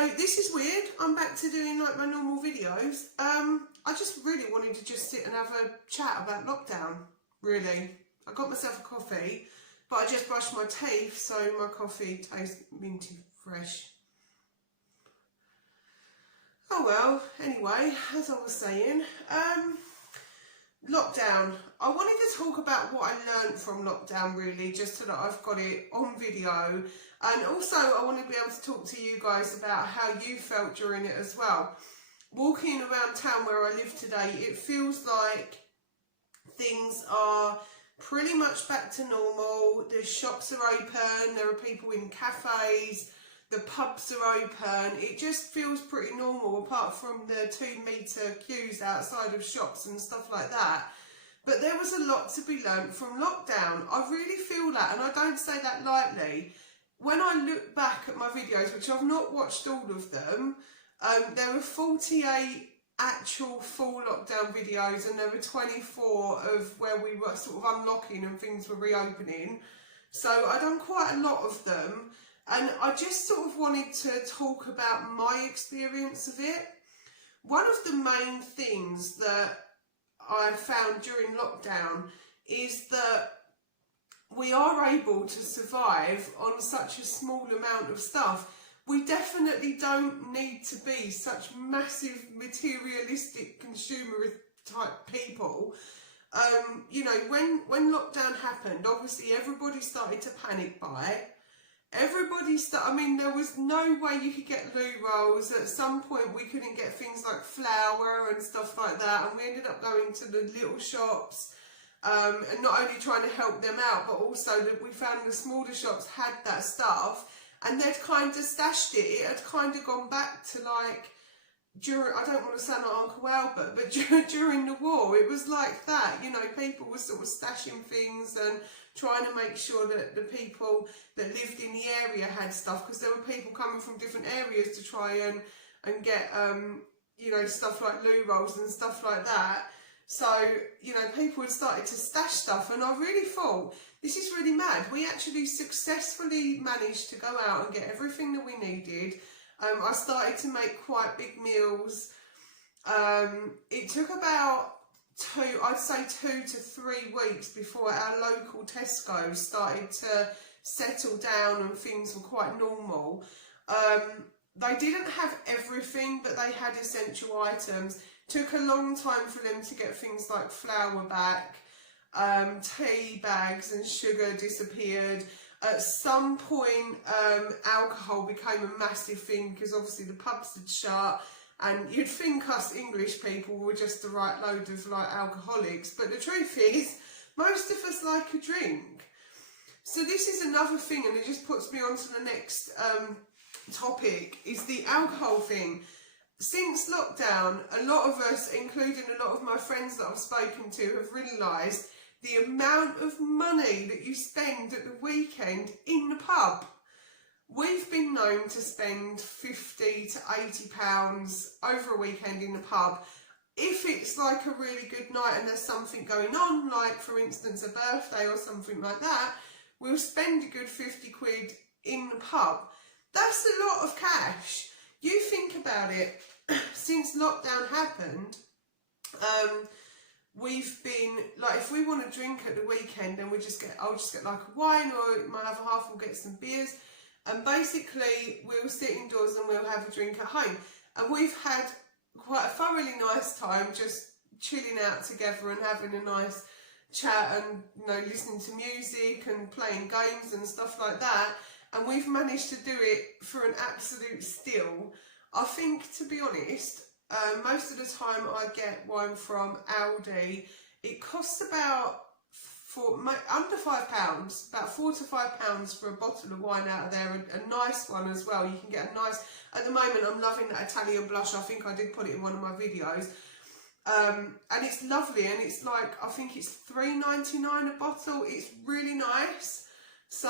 So this is weird. I'm back to doing like my normal videos. I just really wanted to just sit and have a chat about lockdown, really. I got myself a coffee, but I just brushed my teeth, so my coffee tastes minty fresh. Oh well, anyway, as I was saying, lockdown. I wanted to talk about what I learned from lockdown, really, just so that I've got it on video. And also I want to be able to talk to you guys about how you felt during it as well. Walking around town where I live today, it feels like things are pretty much back to normal. The shops are open, there are people in cafes, the pubs are open. It just feels pretty normal, apart from the 2-metre queues outside of shops and stuff like that. But there was a lot to be learnt from lockdown. I really feel that, and I don't say that lightly. When I look back at my videos, which I've not watched all of them, there were 48 actual full lockdown videos, and there were 24 of where we were sort of unlocking and things were reopening. So I done quite a lot of them, and I just sort of wanted to talk about my experience of it. One of the main things that I found during lockdown is that we are able to survive on such a small amount of stuff. We definitely don't need to be such massive materialistic consumer type people. You know, when lockdown happened, obviously everybody started to panic buy. I mean, there was no way you could get loo rolls. At some point we couldn't get things like flour and stuff like that, and we ended up going to the little shops and not only trying to help them out, but also that we found the smaller shops had that stuff, and they'd kind of stashed it. It had kind of gone back to like during, I don't want to sound like Uncle Albert, but during the war it was like that. You know, people were sort of stashing things and trying to make sure that the people that lived in the area had stuff, because there were people coming from different areas to try and get you know, stuff like loo rolls and stuff like that. So, you know, people had started to stash stuff, and I really thought, this is really mad. We actually successfully managed to go out and get everything that we needed. I started to make quite big meals. It took about I'd say 2 to 3 weeks before our local Tesco started to settle down and things were quite normal. They didn't have everything, but they had essential items. Took a long time for them to get things like flour back. Tea bags and sugar disappeared. At some point, alcohol became a massive thing, because obviously the pubs had shut, and you'd think us English people were just the right load of like alcoholics, but the truth is, most of us like a drink. So this is another thing, and it just puts me on to the next topic, is the alcohol thing. Since lockdown, a lot of us, including a lot of my friends that I've spoken to, have realised the amount of money that you spend at the weekend in the pub. We've been known to spend £50 to £80 over a weekend in the pub. If it's like a really good night and there's something going on, like for instance a birthday or something like that, we'll spend a good 50 quid in the pub. That's a lot of cash. You think about it, since lockdown happened, we've been, like, if we want to drink at the weekend, then I'll just get like a wine, or my other half will get some beers, and basically we'll sit indoors and we'll have a drink at home. And we've had quite a thoroughly nice time just chilling out together and having a nice chat, and, you know, listening to music and playing games and stuff like that. And we've managed to do it for an absolute steal. I think, to be honest, most of the time I get wine from Aldi. It costs about under £5, about £4 to £5 for a bottle of wine out of there, a nice one as well. You can get a nice, at the moment I'm loving that Italian blush. I think I did put it in one of my videos. And it's lovely, and it's like, I think it's £3.99 a bottle. It's really nice. So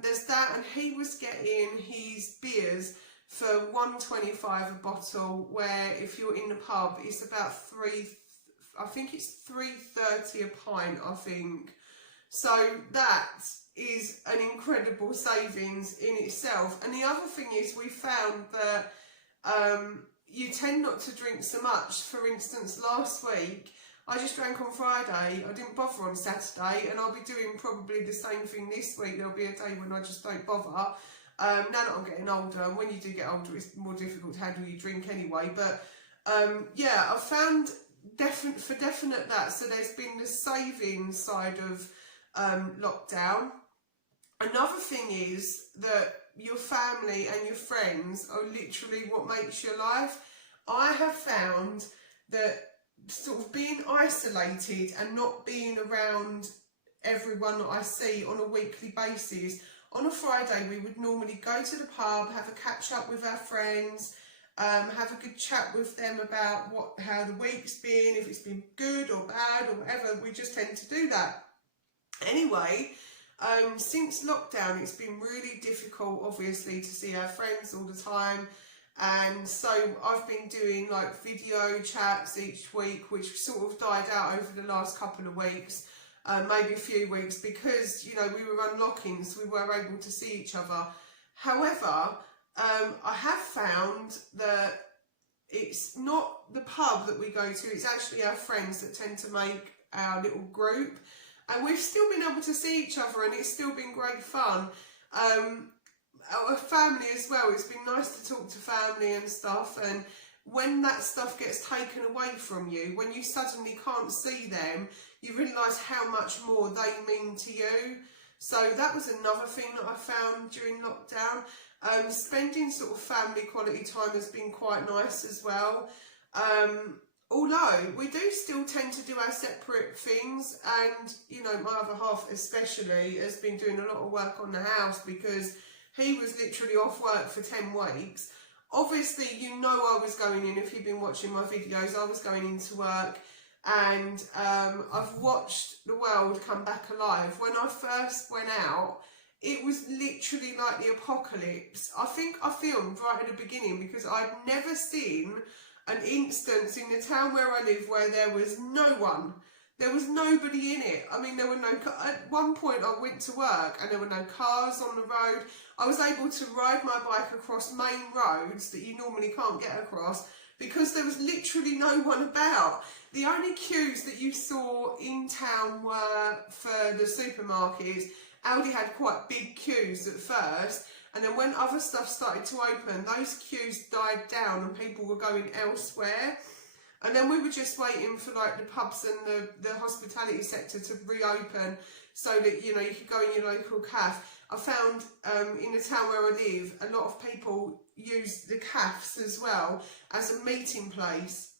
there's that, and he was getting his beers for £1.25 a bottle, where if you're in the pub it's about I think it's £3.30 a pint, I think. So that is an incredible savings in itself. And the other thing is, we found that you tend not to drink so much. For instance, last week I just drank on Friday, I didn't bother on Saturday, and I'll be doing probably the same thing this week. There'll be a day when I just don't bother. Now that I'm getting older, and when you do get older it's more difficult to handle your drink anyway, but yeah, I've found for definite that. So there's been the saving side of lockdown. Another thing is that your family and your friends are literally what makes your life. I have found that sort of being isolated and not being around everyone that I see on a weekly basis. On a Friday we would normally go to the pub, have a catch up with our friends, have a good chat with them about how the week's been, if it's been good or bad or whatever. We just tend to do that. Anyway, since lockdown it's been really difficult obviously to see our friends all the time, and so I've been doing like video chats each week, which sort of died out over the last couple of weeks, maybe a few weeks, because you know we were unlocking, so we were able to see each other. However, I have found that it's not the pub that we go to, it's actually our friends that tend to make our little group. And we've still been able to see each other, and it's still been great fun. Our family as well, it's been nice to talk to family and stuff, and when that stuff gets taken away from you, when you suddenly can't see them, you realise how much more they mean to you. So that was another thing that I found during lockdown. Spending sort of family quality time has been quite nice as well. Although we do still tend to do our separate things, and you know, my other half especially has been doing a lot of work on the house because he was literally off work for 10 weeks. Obviously, you know, I was going in, if you've been watching my videos, I was going into work, and I've watched the world come back alive. When I first went out, it was literally like the apocalypse. I think I filmed right at the beginning because I'd never seen an instance in the town where I live where there was no one. There was nobody in it. I mean, there were no... At one point I went to work and there were no cars on the road. I was able to ride my bike across main roads that you normally can't get across because there was literally no one about. The only queues that you saw in town were for the supermarkets. Aldi had quite big queues at first, and then when other stuff started to open, those queues died down and people were going elsewhere. And then we were just waiting for like the pubs and the hospitality sector to reopen so that, you know, you could go in your local cafe. I found in the town where I live, a lot of people use the cafes as well as a meeting place.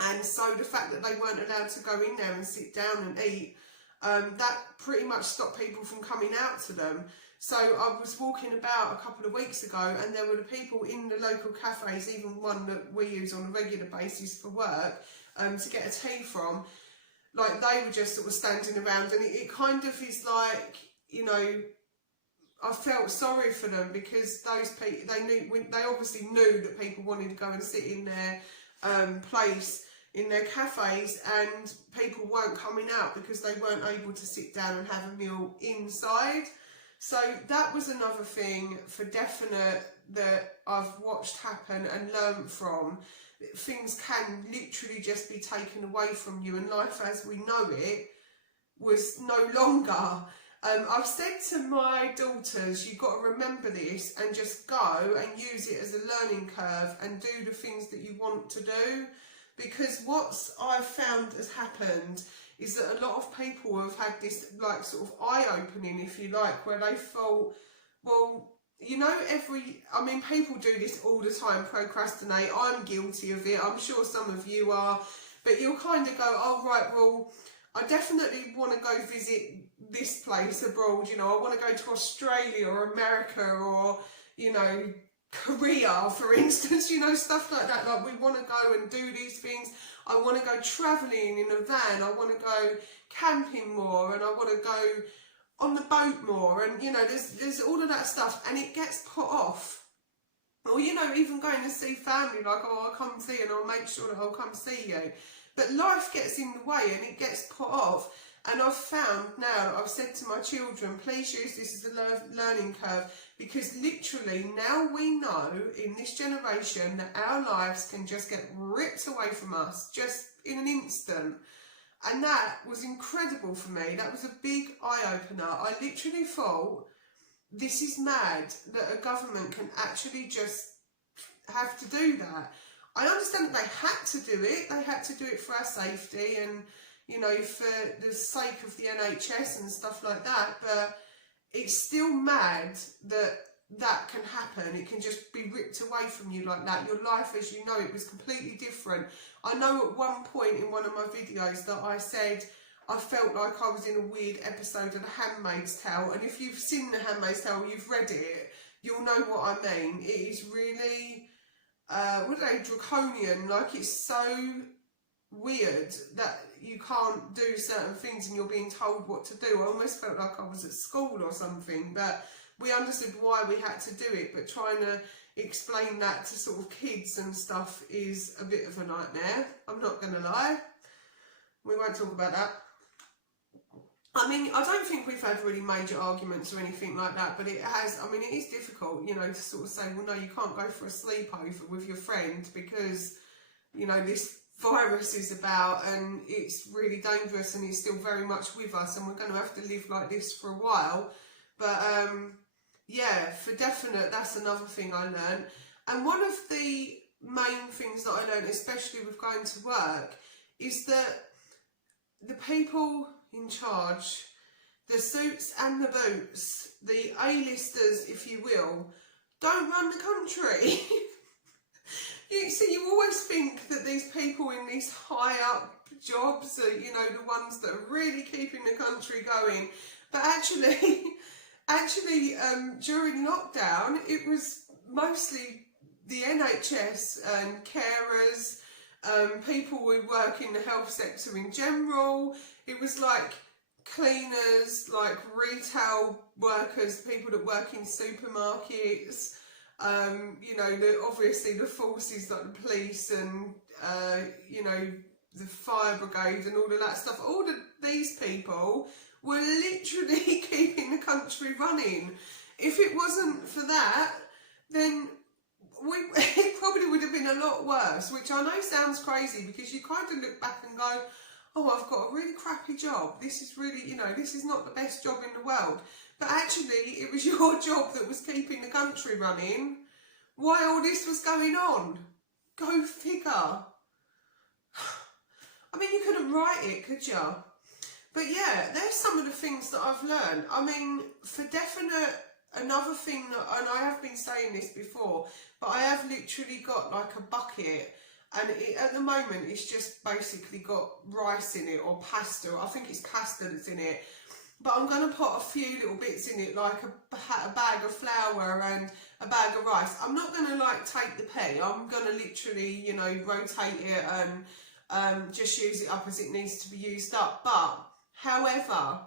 And so the fact that they weren't allowed to go in there and sit down and eat, that pretty much stopped people from coming out to them. So I was walking about a couple of weeks ago and there were the people in the local cafes, even one that we use on a regular basis for work, to get a tea from. Like, they were just sort of standing around, and it kind of is like, you know, I felt sorry for them because those people, they obviously knew that people wanted to go and sit in their place in their cafes, and people weren't coming out because they weren't able to sit down and have a meal inside. So that was another thing for definite that I've watched happen and learned from. Things can literally just be taken away from you, and life as we know it was no longer. I've said to my daughters, you've got to remember this and just go and use it as a learning curve and do the things that you want to do. Because what I've found has happened is that a lot of people have had this like sort of eye-opening, if you like, where they thought, well, you know, I mean, people do this all the time, procrastinate. I'm guilty of it. I'm sure some of you are. But you'll kind of go, oh, right, well, I definitely want to go visit this place abroad. You know, I want to go to Australia or America or, you know, Korea, for instance, you know, stuff like that. Like, we want to go and do these things. I want to go travelling in a van. I want to go camping more, and I want to go on the boat more, and you know, there's all of that stuff, and it gets put off. Or, you know, even going to see family, like, oh, I'll come see you and I'll make sure that I'll come see you. But life gets in the way and it gets put off. And I've found now, I've said to my children, please use this as a learning curve, because literally now we know in this generation that our lives can just get ripped away from us just in an instant. And that was incredible for me. That was a big eye-opener. I literally thought, this is mad that a government can actually just have to do that. I understand that they had to do it. They had to do it for our safety and, you know, for the sake of the NHS and stuff like that. But it's still mad that that can happen. It can just be ripped away from you like that. Your life as you know it was completely different. I know at one point in one of my videos that I said I felt like I was in a weird episode of The Handmaid's Tale. And if you've seen The Handmaid's Tale, you've read it, you'll know what I mean. It is really, draconian. Like, it's so weird that you can't do certain things and you're being told what to do. I almost felt like I was at school or something, but we understood why we had to do it, but trying to explain that to sort of kids and stuff is a bit of a nightmare. I'm not going to lie. We won't talk about that. I mean, I don't think we've had really major arguments or anything like that, but it has, I mean, it is difficult, you know, to sort of say, well, no, you can't go for a sleepover with your friend because, you know, this virus is about and it's really dangerous and it's still very much with us and we're going to have to live like this for a while. But yeah, for definite, that's another thing I learned. And one of the main things that I learned, especially with going to work, is that the people in charge, the suits and the boots, the A-listers, if you will, don't run the country. You see, you always think that these people in these high up jobs are, you know, the ones that are really keeping the country going. But actually, during lockdown, it was mostly the NHS and carers, people who work in the health sector in general. It was like cleaners, like retail workers, people that work in supermarkets, you know, obviously the forces like the police and, you know, the fire brigade and all of that stuff. All of these people were literally keeping the country running. If it wasn't for that, then it probably would have been a lot worse, which I know sounds crazy because you kind of look back and go, oh, I've got a really crappy job. This is really, you know, this is not the best job in the world. But actually, it was your job that was keeping the country running while all this was going on. Go figure. I mean, you couldn't write it, could you? But yeah, there's some of the things that I've learned. I mean, for definite, another thing that, and I have been saying this before, but I have literally got like a bucket and at the moment it's just basically got rice in it or pasta. I think it's pasta that's in it. But I'm going to put a few little bits in it, like a bag of flour and a bag of rice. I'm not going to like take the pea. I'm going to literally, you know, rotate it and just use it up as it needs to be used up. But however,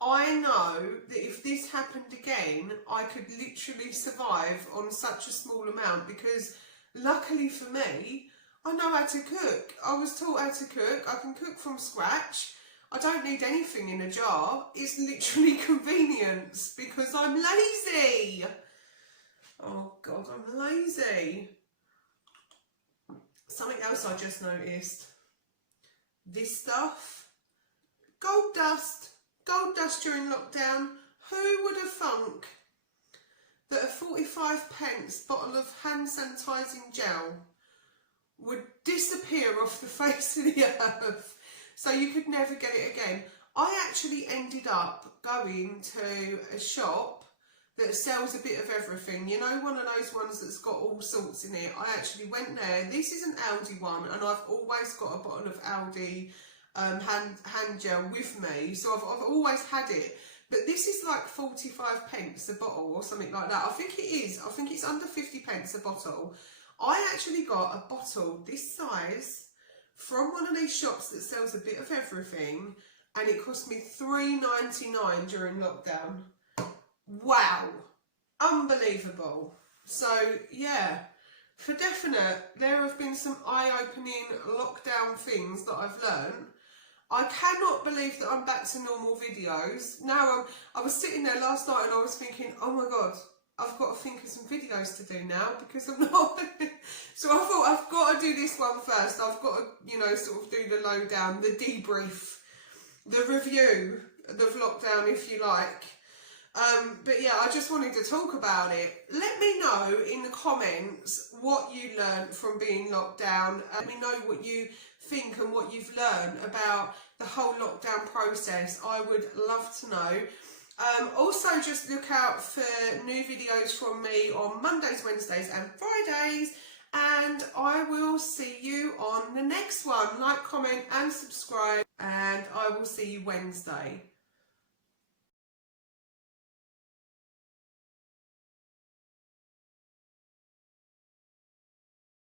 I know that if this happened again, I could literally survive on such a small amount because luckily for me, I know how to cook. I was taught how to cook. I can cook from scratch. I don't need anything in a jar. It's literally convenience because I'm lazy. Oh God, I'm lazy. Something else I just noticed. This stuff. Gold dust. Gold dust during lockdown. Who would have thunk that a 45p bottle of hand sanitising gel would disappear off the face of the earth so you could never get it again? I actually ended up going to a shop that sells a bit of everything, you know, one of those ones that's got all sorts in it. I actually went there. This is an Aldi one and I've always got a bottle of Aldi hand gel with me, so I've always had it. But this is like 45p a bottle or something like that. I think it is. I think it's under 50p a bottle. I actually got a bottle this size from one of these shops that sells a bit of everything and it cost me $3.99 during lockdown. Wow, unbelievable. So yeah, for definite, there have been some eye-opening lockdown things that I've learned. I cannot believe that I'm back to normal videos. Now I was sitting there last night and I was thinking, oh my God, I've got to think of some videos to do now because I'm not. So I thought I've got to do this one first. I've got to, you know, sort of do the lowdown, the debrief, the review of lockdown, if you like. But yeah, I just wanted to talk about it. Let me know in the comments what you learned from being locked down. Let me know what you think and what you've learned about the whole lockdown process. I would love to know. Also, just look out for new videos from me on Mondays, Wednesdays and Fridays. And I will see you on the next one. Like, comment and subscribe. And I will see you Wednesday.